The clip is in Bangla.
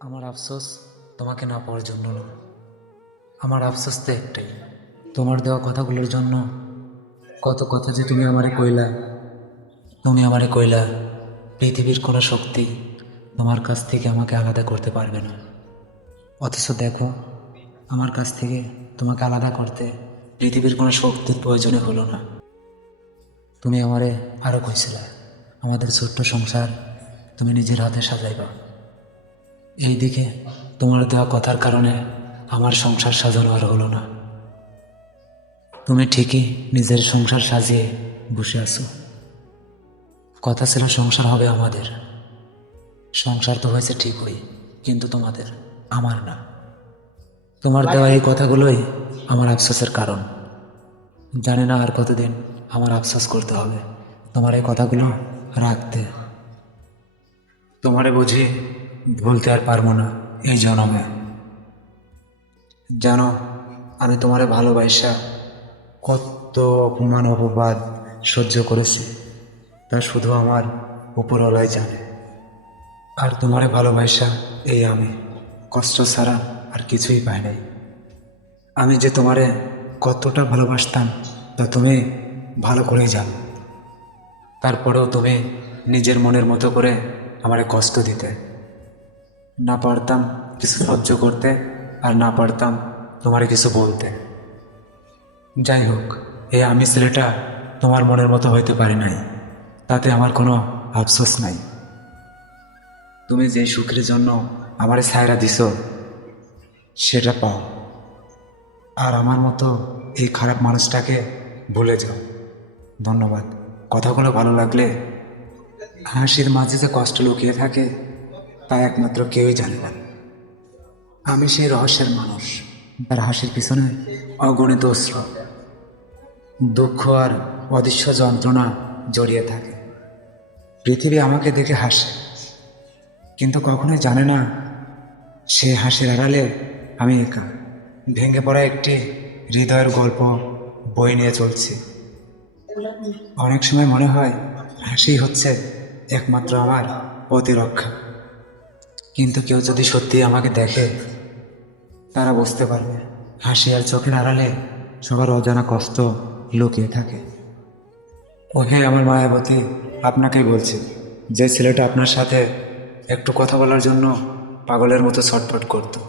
আমার আফসোস তোমাকে না পাওয়ার জন্য না। আমার আফসোস তো একটাই, তোমার দেওয়া কথাগুলোর জন্য। কত কথা যে তুমি আমারে কইলা, তুমি আমারে কইলা, পৃথিবীর কোনো শক্তি তোমার কাছ থেকে আমাকে আলাদা করতে পারবে না। অথচ দেখো, আমার কাছ থেকে তোমাকে আলাদা করতে পৃথিবীর কোনো শক্তির প্রয়োজনে হলো না। তুমি আমারে আরও কইছিলে, আমাদের ছোট্ট সংসার তুমি নিজের হাতে সাজাইবা। এই দিকে তোমার দেওয়া কথার কারণে আমার সংসার সাজানো আর হলো না। তুমি ঠিকই নিজের সংসার সাজিয়ে বসে আছো। কথা ছিল সংসার হবে আমাদের। সংসার তো হয়েছে ঠিকই, কিন্তু তোমাদের, আমার না। তোমার দেওয়া এই কথাগুলোই আমার আফসোসের কারণ। জানি না আর কতদিন আমার আফসোস করতে হবে। তোমার এই কথাগুলো রাখতে। তোমারে বুঝি ভুলতে আর পারব না, এই জন্মে জানো, আমি তোমারে ভালোবাসা, কত অপমান, অপবাদ সহ্য করেছি, তা শুধু আমার উপরওয়ালাই জানে। আর তোমারে ভালোবাসা, এই আমি। কষ্ট ছাড়া আর কিছুই পাই নাই। আমি যে তোমারে কতটা ভালোবাসতাম, তা তুমি ভালো করেই জানো। তারপরেও তুমি নিজের মনের মতো করে আমারে কষ্ট দিতে। না পারতাম কিছু সহ্য করতে আর না পারতাম তোমারে কিছু বলতে। যাই হোক, এ আমি ছেলেটা তোমার মনের মতো হইতে পারি নাই। তাতে আমার কোনো আফসোস নাই। তুমি যে সুখের জন্য আমারে ছায়রা দিছ, সেটা পাও। আর আমার মতো এই খারাপ মানুষটাকে ভুলে যাও। ধন্যবাদ। কথাগুলো ভালো লাগলে হাসির মাঝে যে কষ্ট লুকিয়ে থাকে তা একমাত্র কেউই জানে না। আমি সেই রহস্যের মানুষ। তার হাসির পিছনে অগণিত অস্ত্র। দুঃখ আর অদৃশ্য যন্ত্রণা জড়িয়ে থাকে। পৃথিবী আমাকে দেখে হাসে কিন্তু কখনোই জানে না সে হাসির আড়ালে আমি একা। ভেঙে পড়া একটি হৃদয়ের গল্প বই নিয়ে চলছি। অনেক সময় মনে হয় হাসি হচ্ছে একমাত্র আমার প্রতিরক্ষা। কিন্তু কেউ যদি সত্যি আমাকে দেখে, তারা বুঝতে পারবে। হাসি আর চোখের আড়ালে সবার অজানা কষ্ট লুকিয়ে থাকে। ও হ্যাঁ আমার মায়াবতী, আপনাকেই বলছি, যে ছেলেটা আপনার সাথে একটু কথা বলার জন্য পাগলের মতো ছটফট করতো।